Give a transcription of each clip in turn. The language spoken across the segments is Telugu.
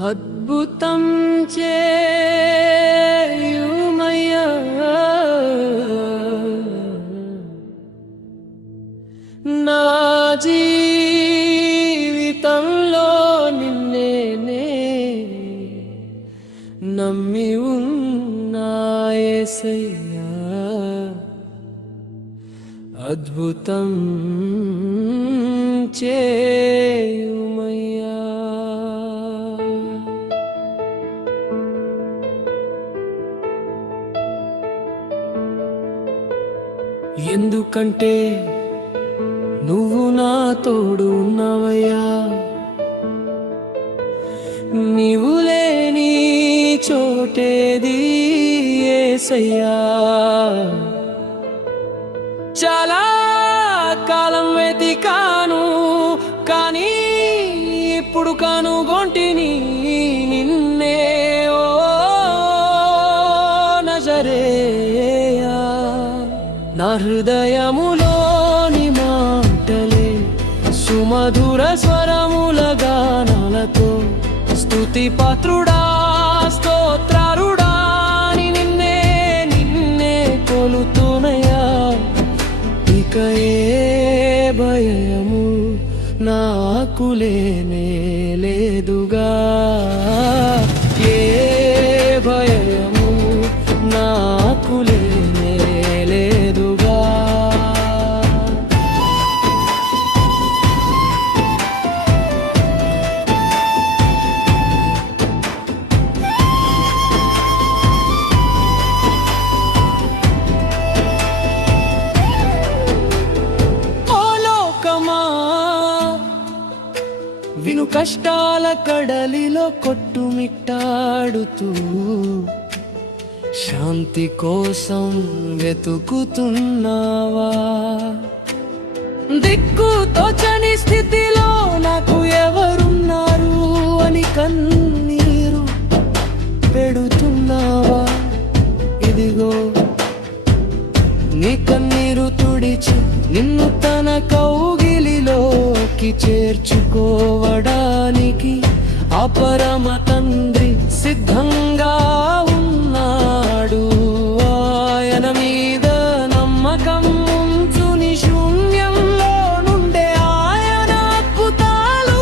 అద్భుతం చేయుమయ్యా నా జీవితంలో నిన్నే నమ్మి ఉన్నా యేసయ్యా అద్భుతం చేయుమయ్యా ఎందుకంటే నువ్వు నా తోడు ఉన్నావయ్యా నీవు లేని చోటేది యేసయ్యా చాలా కాలం వెతికాను కానీ ఇప్పుడు కనుగొంటిని నిన్నే ఓ నజరేయా నా హృదయములోని మాటలే సుమధుర స్వరముల గానాలతో స్తుతి పాత్రుడా స్తోత్రారుడా నిన్నే కొలుతునయా ఇక ఏ భయము నాకు లేనే లేదుగా ఏ భయము నాకు లేనే లేదుగా విను కష్టాల కడలిలో కొట్టుమిట్టాడుతూ శాంతి కోసం వెతుకుతున్నావా దిక్కు తోచని స్థితిలో నాకు ఎవరున్నారు అని కన్నీరు పెడుతున్నావా ఇదిగో నీ కన్నీరు తుడిచి నిన్ను తన కౌగిలిలోకి చేర్చుకోవడానికి ఆ పరమ తండ్రి సిద్ధంగా ఉన్నాడు ఆయన మీద నమ్మకం ఉంచుని శూన్యంలో నుండే ఆయన అద్భుతాలు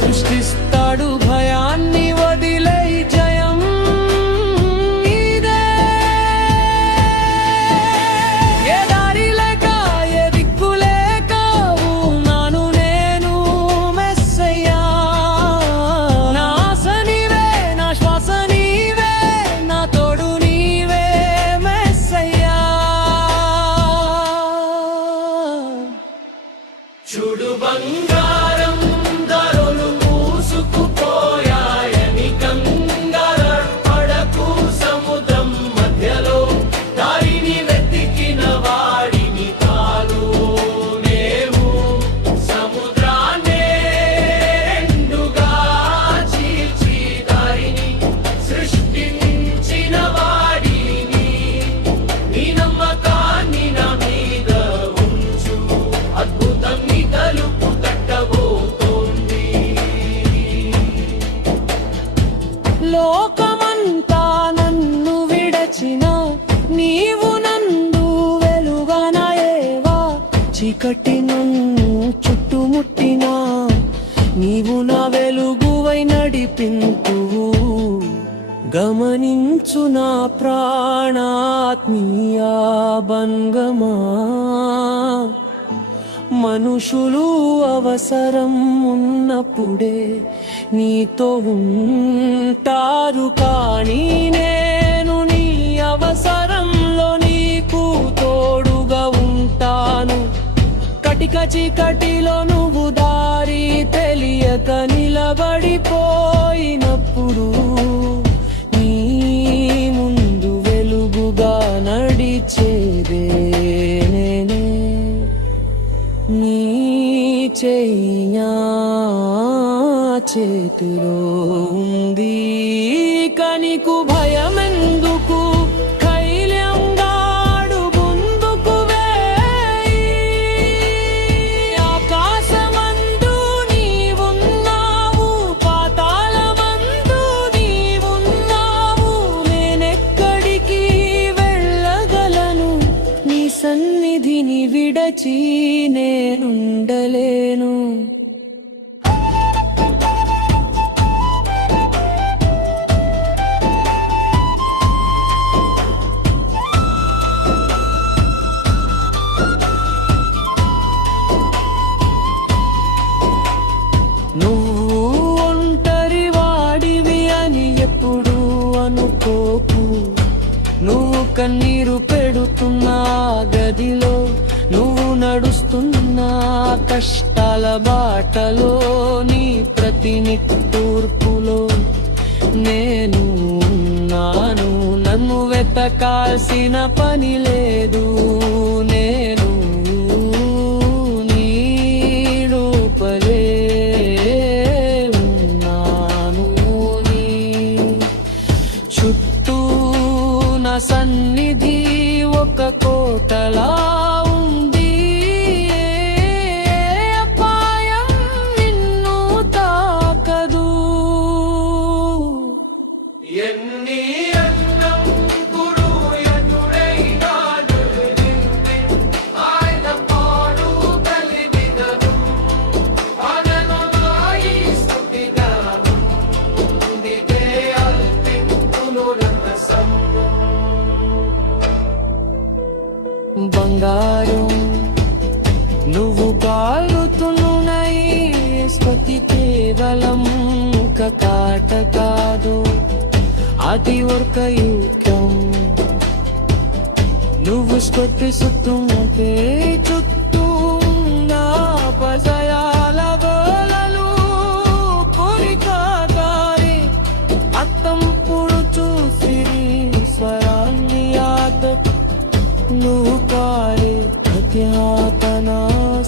సృష్టిస్తాడు భయాన్ని వదిలే జయం చూడు బంగారం ధరలు పూసుకుపోయాయని కంగారపడకు సముద్రం మధ్యలో దారిని వెతికిన వాడిని తాను నేవు సముద్రాన్నే రెండుగా చీల్చి దారిని సృష్టించిన వాడిని నీ నమ్మకాన్ని నా మీద ఉంచు అద్భుతం తలుపు తట్టబోతోంది లోకమంతా నన్ను విడచిన నీవు నందు వెలుగనయేవా చీకటి నన్ను చుట్టుముట్టినా నీవు నా వెలుగువై నడిపింతువు గమనించు నా ప్రాణాత్మీయా బంగమా మనుషులు అవసరం ఉన్నప్పుడే నీతో ఉంటారు కానీ నేను నీ అవసరంలో నీకు తోడుగా ఉంటాను కటిక చీకటిలో నువ్వు దారి తెలియక నిలబడిపోయినప్పుడు నీ ముందు వెలుగుగా నడిచేదే నేనే నీ చెయ్యా చేతిలో ఉంది కనికు భయమెందుకు కైల్యంగాడు ముందుకు వేయి ఆకాశమందు నీవున్నావు పాతాళమందు కన్నీరు పెడుతున్నా గదిలో నువ్వు నడుస్తున్నా కష్టాల బాటలో నీ ప్రతి నిట్టూర్పులో నేను ఉన్నాను. నన్ను వెతకాల్సిన పని లేదు. నేను నీ లోపలే ఉన్నాను. నీ చుట్టూ నా సన్నిధి ఒక కోటలా ఉంది. అపాయం నిన్ను తాకదు. ఎన్ని అడ్డంకులు ఎదురైనా ఆయన పాడు కలిగిదను. అననమాయి స్తుతిగాను నిదే అల్పింతులు రకసం. బంగారం నువ్వు కాలుతున్న ఈ స్మృతి కేవలం ఒక కాట కాదు, అది ఒక యుగం. నువ్వు స్పృతిస్తుంటే చుట్టూ పజయాల గోలలు పురికాదారి అత్తంపుడు చూసి స్వరాన్ని ఆత నువ్వు కారి అధ్యాపన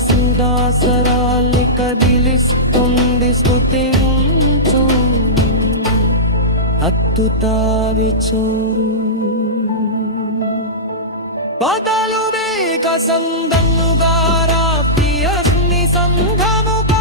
సుదాసరాల్ని కదిలిస్తుంది. స్తుతించు అత్తుతారి చోరు బదలు వేక సందంగా రాప్తియస్ని సంఘముగా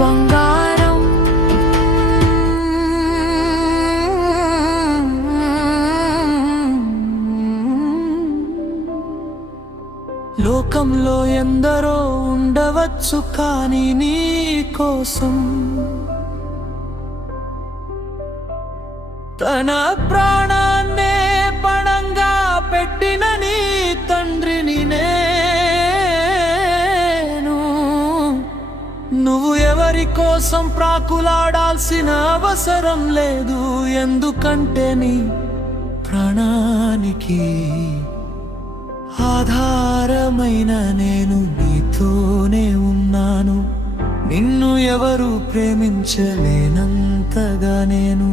బంగారం లోకంలో ఎందరో ఉండవచ్చు, కానీ నీ కోసం తన ప్రాణాన్నే పణంగా పెట్టిన నీ తండ్రిని నేను. నువ్వు ఎవరి కోసం ప్రాకులాడాల్సిన అవసరం లేదు, ఎందుకంటే నీ ప్రాణానికి ఆధారమైన నేను నీతోనే ఉన్నాను. నిన్ను ఎవరు ప్రేమించలేనంతగా నేను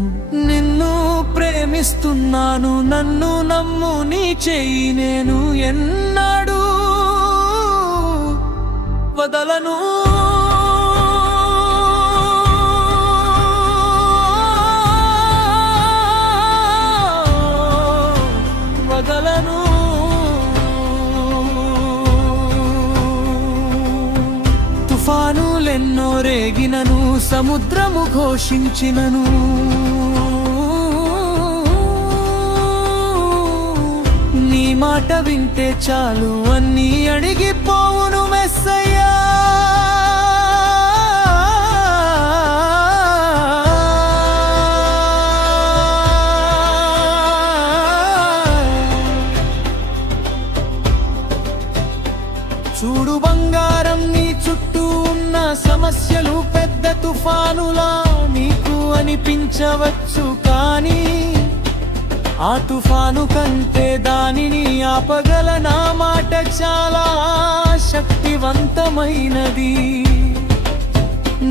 నిన్ను ప్రేమిస్తున్నాను. నన్ను నమ్ము, నీ చెయ్యి నేను ఎన్నాడు వదలను. తుఫానులెన్నో రేగినను, సముద్రము ఘోషించినను, నీ మాట వింటే చాలు అన్నీ అడిగిపోవును మెస్సయ్యా. చూడు బంగారం, నీ చుట్టూ ఉన్న సమస్యలు పెద్ద తుఫానులా నీకు అనిపించవచ్చు, కానీ ఆ తుఫాను కంటే దానిని ఆపగల నా మాట చాలా శక్తివంతమైనది.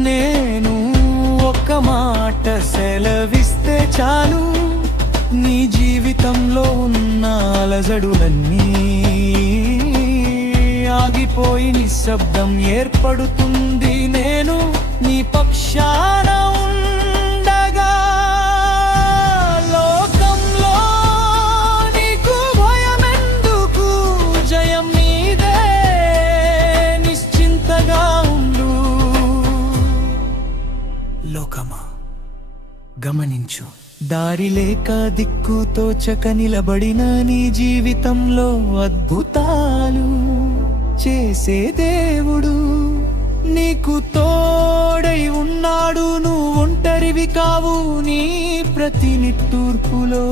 నేను ఒక్క మాట సెలవిస్తే చాలు, నీ జీవితంలో ఉన్న అలజడులన్నీ ఆగిపోయి నిశ్శబ్దం ఏర్పడుతుంది. నేను నీ పక్షాన ఉండగా లోకంలో నీకు భయమెందుకు, జయం నీదే, నిశ్చింతగా ఉండు. లోకమా గమనించు, దారి లేక దిక్కు తోచక నిలబడిన నీ జీవితంలో అద్భుతాలు చేసే దేవుడు నీకు తోడై ఉన్నాడు. నువ్వు ఒంటరివి కావు నీ ప్రతి నిట్టూర్పులో.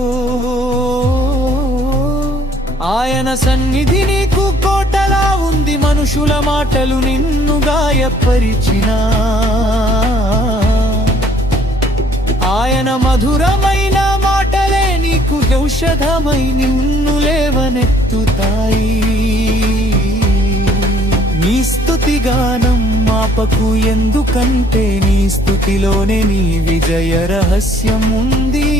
ఆయన సన్నిధి నీకు కోటలా ఉంది. మనుషుల మాటలు నిన్ను గాయపరిచినా ఆయన మధురమైన మాటలే నీకు ఔషధమై నిన్ను లేవనెత్తుతాయి. నీ స్తుతిగానం మాపకు, ఎందుకంటే నీ స్తుతిలోనే నీ విజయ రహస్యం ఉంది.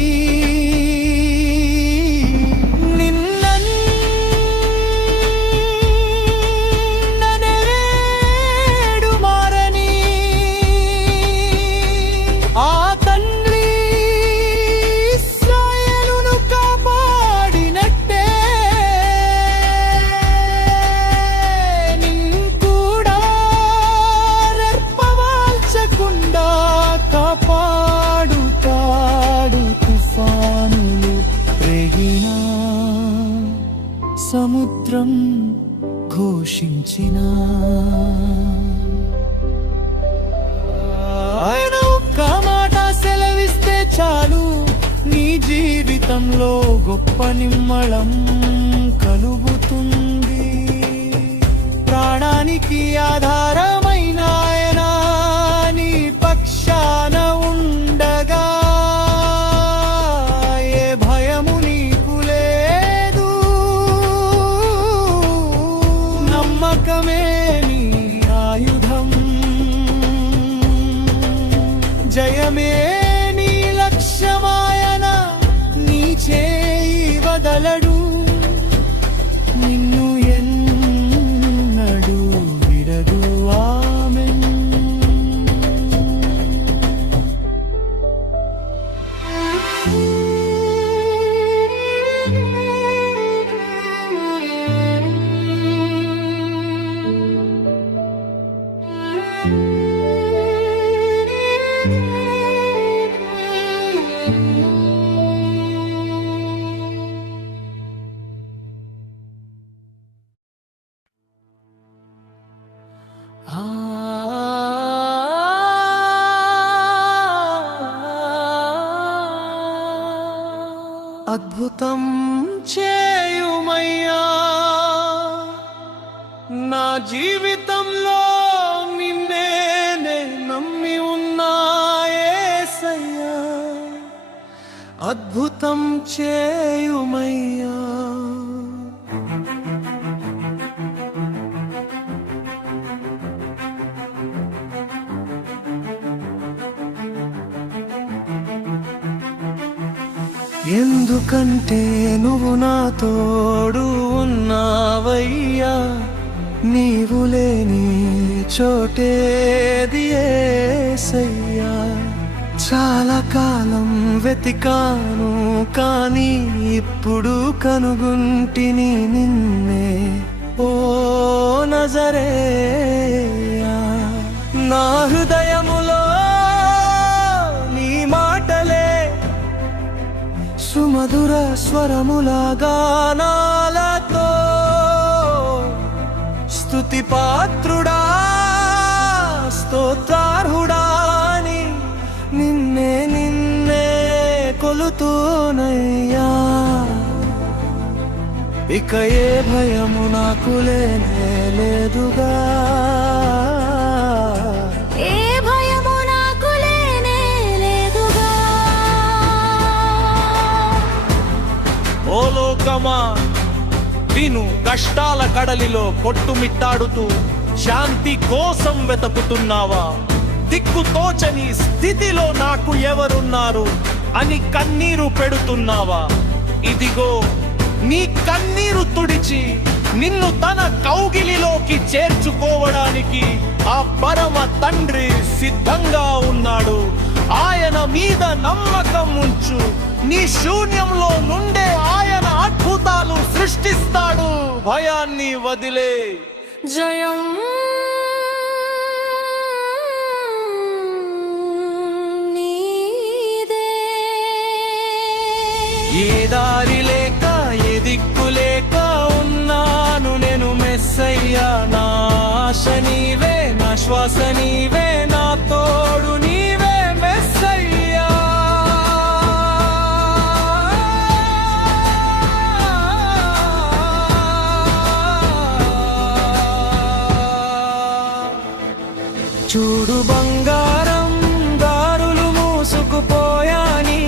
సముద్రం ఘోషించిన ఆయన ఒక్క మాట సెలవిస్తే చాలు, నీ జీవితంలో గొప్ప నిమ్మళం కలుగుతుంది. ప్రాణానికి ఆధారమైన ఆయన నీ పక్షాన ఉండగా జయమే నీ లక్ష్యమాయన, నీ చేయి వదలడు, నిన్ను ఎన్నడూ విడదు. ఆమేన్. అద్భుతం చేయుమయ్యా నా జీవితంలో, నిన్నే నమ్మి ఉన్నా యేసయ్యా. అద్భుతం చేయుమయ్యా. ఎందుకంటే నువ్వు నా తోడు ఉన్నావయ్యా, నీవు లేని చోటేది యేసయ్యా. చాలా కాలం వెతికాను కానీ ఇప్పుడు కనుగొంటిని నిన్నే, ఓ నజరేయా. నా హృదయములో నీ మాటలే సుమధుర స్వరముల గానాలతో, స్తుతి పాత్రుడా స్తోత్రార్హుడా అని నిన్నే కొలుతూనయ్యా. ఇక ఏ భయము నాకు లేనే లేదుగా, ఓ లోకమా విను, కష్టాల కడలిలో కొట్టుమిట్టాడుతూ శాంతి కోసం వెతుకుతున్నావా? దిక్కు తోచని స్థితిలో నాకు ఎవరున్నారు అని కన్నీరు పెడుతున్నావా? ఇదిగో నీ కన్నీరు తుడిచి నిన్ను తన కౌగిలిలోకి చేర్చుకోవడానికి ఆ పరమ తండ్రి సిద్ధంగా ఉన్నాడు. ఆయన మీద నమ్మకం ఉంచు. నీ శూన్యంలో నుండే ఆయన అద్భుతాలు సృష్టిస్తాడు. భయాన్ని వదిలే. జయం నీదే, ఏ దారి లేక ఏ దిక్కు లేక ఉన్నాను నేను మెస్సయ్యా. నా ఆశ నీవే, నా శ్వాస నీవే, నా తోడు నీవే మెస్సయ్యా. చూడు బంగారం దారులు మూసుకుపోయాని,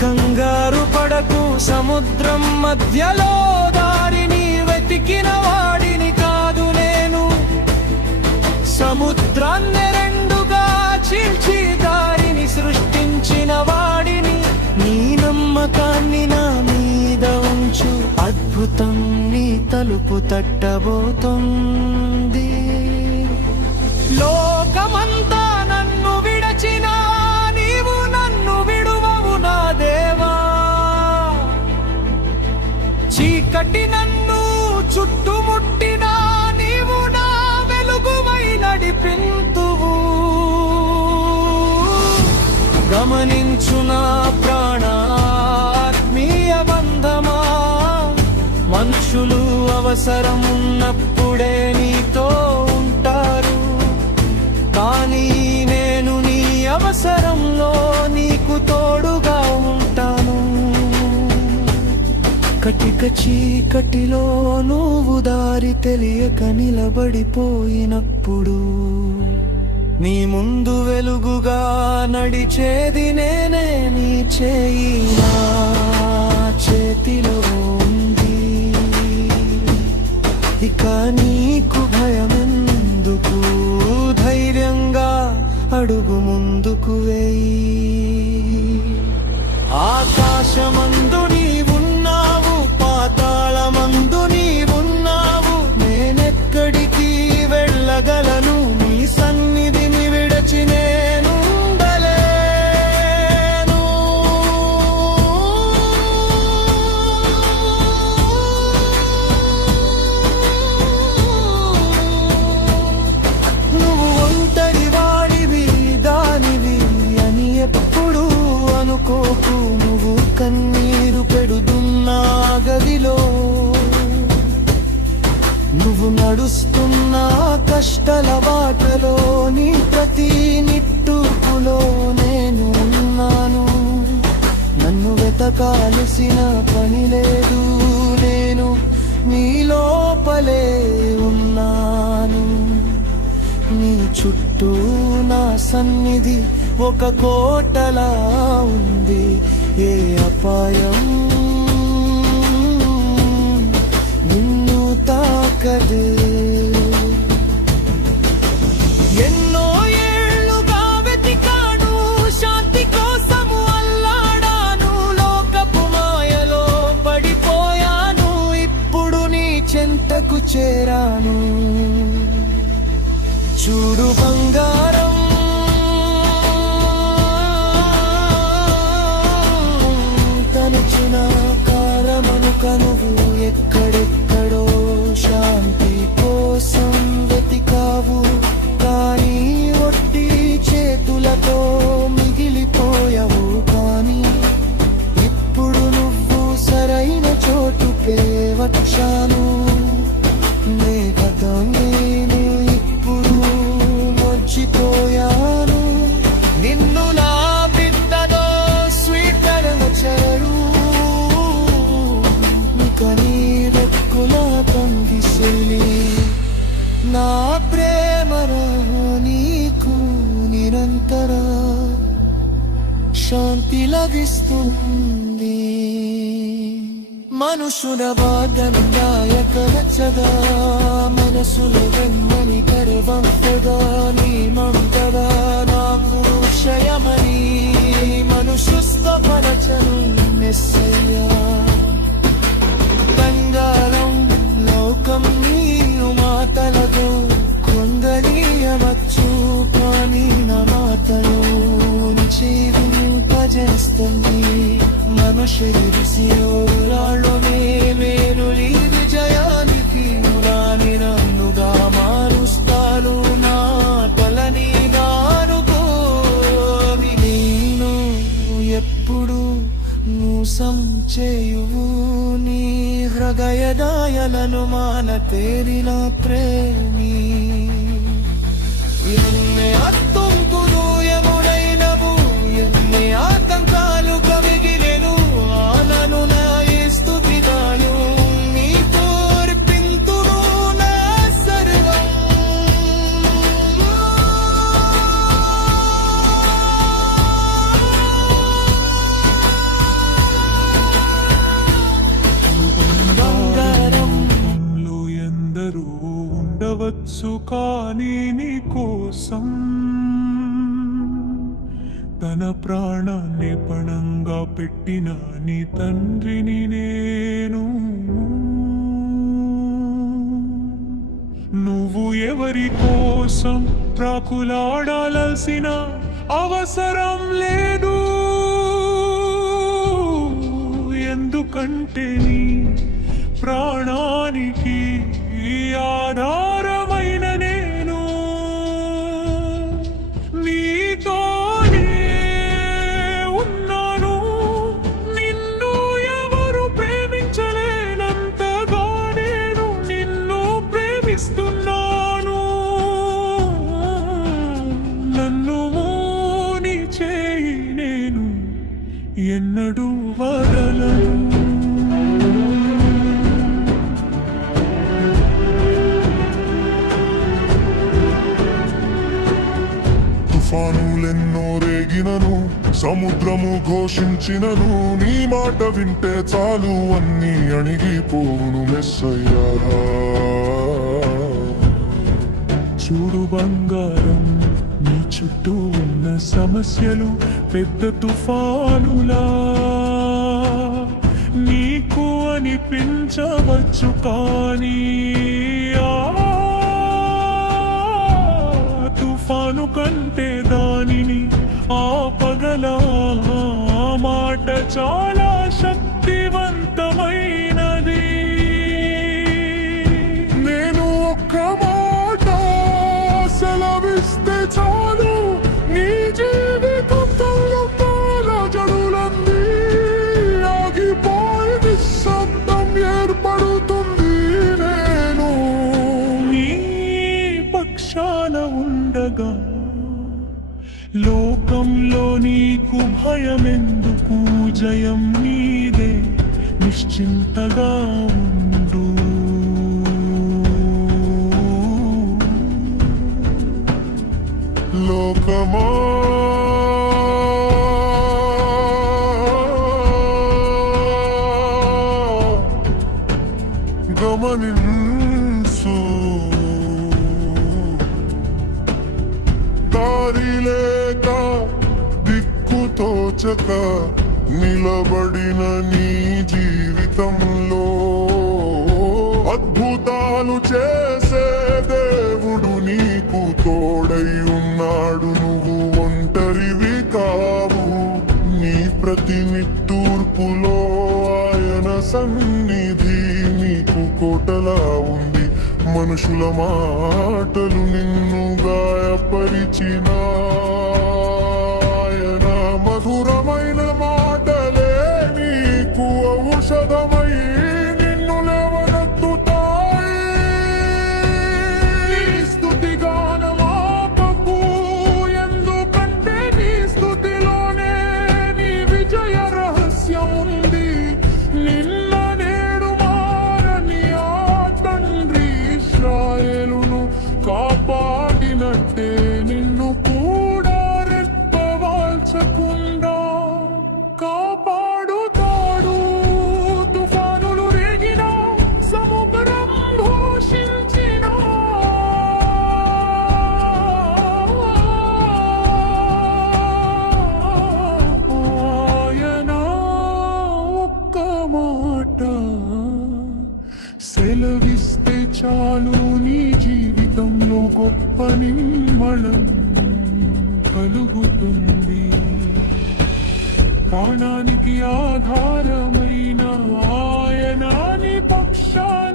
కంగారు పడకు సముద్రం మధ్యలో దారిని వెతికిన వాడిని కాదు నేను. సముద్రాన్ని రెండుగా చీల్చి దారిని సృష్టించిన వాడిని. నీ నమ్మకాన్ని నా మీద ఉంచు, అద్భుతం నీ తలుపు తట్టబోతుంది. లోకమంతా నన్ను విడచినా నీవు నన్ను విడువవు నా దేవా. చీకటి నన్ను చుట్టుముట్టినా నీవు నా వెలుగువై నడిపింతువు. గమనించు నా ప్రాణాత్మీయ బంధమా, మనుషులు అవసరమున్నప్పుడే నీతో ఉంటారు, కానీ నేను నీ అవసరంలో నీకు తోడుగా ఉంటాను. కటిక చీకటిలో నువ్వు దారి తెలియక నిలబడిపోయినప్పుడు, నీ ముందు వెలుగుగా నడిచేది నేనే. నీ చేయి నా చేతిలో ఉంది, ఇక నీకు భయమెందుకు? ధైర్యంగా అడుగు ముందుకు వేయి. ఆకాశమందు నీవున్నావు, పాతాళమందు నీవున్నావు, నేనెక్కడికి వెళ్ళగలను? నీ సన్నిధిని విడచి నేనుండలేను. నువ్వు ఒంటరి వాడివి దానివి అని ఎప్పుడు అనుకోకు. నువ్వు కన్నీరు పెడుతున్నా గదిలో, నువ్వు నడుస్తున్న కష్టాల బాటలో, నీ ప్రతి నిట్టూర్పులో నేను ఉన్నాను. నన్ను వెతకాల్సిన పని లేదు, నేను నీ లోపలే ఉన్నాను. నీ చుట్టూ నా సన్నిధి ఒక కోటలా ఉంది, ఏ అపాయం నిన్ను తాకదే. ఎన్నో ఏళ్లుగా వెతికాను, శాంతి కోసము అల్లాడాను, లోకపు మాయలో పడిపోయాను, ఇప్పుడు నీ చెంతకు చేరాను. చూడు బంగారం తనచిన కారమను కనువు, ఎక్కడెక్కడో శాంతి కోసం వెతికావు, కానీ ఒట్టి చేతులతో మిగిలిపోయావు. కానీ ఇప్పుడు నువ్వు సరైన చోటుకే వచ్చాను. నే కదా నేను ఇప్పుడు మర్చిపోయాను. నిన్ను నా బిడ్డలో స్వీకరించరు, నీ రెక్కుల పందిసెలి. నా ప్రేమరా నీకు నిరంతర శాంతి లభిస్తుంది. మనుషుల వాదనదాయక నచ్చదా, మనసుల వెన్నని కరవంతదా, నీ మమతదా నాకు క్షయమని మనుషుస్తపరచను మెస్సయ్యా. బంగారం లోకం నీరు మాటలతో కొందరీయవచ్చు, కానీ నా మాటలో జీవింపజేస్తుంది. మనుషు రాళ్ళనే వేరులి విజయానికి మురాని నన్నుగా మారుస్తాను. నా తలని నానుకో, నేను ఎప్పుడు మోసం చేయువు నీ హృదయదాయలను మాన తేరిన ప్రేమి ఎన్ని అత్తుంకులు ఎముడైనవు ఎన్ని ఆతంకాలు కమిగిలెను ఆనను నా స్తుతి గాను నీతో అర్పింతును నా సర్వం లో ఎందరో ఉండవచ్చు కానీ నీ కోసం తన ప్రాణాన్ని పణంగా పెట్టిన నీ తండ్రిని నేను. నువ్వు ఎవరి కోసం ప్రాకులాడాల్సిన అవసరం లేదు, ఎందుకంటే నీ ప్రాణానికి ఆధారమైన నేను నీతోనే ఉన్నాను. నిన్ను ఎవరు ప్రేమించలేనంతగా నేను నిన్ను ప్రేమిస్తున్నాను. నన్ను నీ చేయి నేను ఎన్నడూ వదలను. తుఫానులెన్నో రేగినను సముద్రము ఘోషించినను నీ మాట వింటే చాలు అన్నీ అణిగిపోవును మెస్సయ్యా. చూడు బంగారం, నీ చుట్టూ ఉన్న సమస్యలు పెద్ద తుఫానులా నీకు అనిపించవచ్చు, కానీ తుఫాను కంటే దానిని ఆపగల మాట చాలా శక్తివంతమైనది. నేను ఒక్క మాట సెలవిస్తే చాలు నీ జీవితంలో జడులంది ఆగిపోయి నిశ్శబ్దం ఏర్పడుతుంది. నేను నీ పక్షాన ఉండగా లోకంలో నీకు భయమెందుకు, జయం నీదే, నిశ్చింతగా ఉండు. లోకమా గమనించు, దారి లేక దిక్కుతోచక నిలబడిన నీ జీవితంలో అద్భుతాలు చేసే దేవుడు నీకు తోడై ఉన్నాడు. నువ్వు ఒంటరివి కావు, నీ ప్రతి నిట్టూర్పులో ఆయన సన్నిధి నీకు కోటలా ఉంది. మనుషుల మాటలు నిన్ను గాయపరిచిన ఆయన మధురమైన మాటలే నీకు ఔషధమై నిన్ను లేవనెత్తుతాయి. నీ స్తుతి గానమాపకు, ఎందుకంటే నీ స్తుతిలోనే నీ విజయ రహస్యం ఉంది. నిన్న నేడు మారని ఆ తండ్రి ఇశ్రాయేలును కాపాడినట్టే నిన్ను కూడా రెప్పవాల్చకుండా కాపాడుతాడు. తుఫానులు రేగినా, సముద్రం ఘోషించినా, ఆయన ఒక్క మాట సెలవిస్తే చాలు నీ జీవితంలో గొప్ప నిమ్మళం కలుగుతుంది. ప్రాణానికి ఆధారమైన ఆయన నీ పక్షాన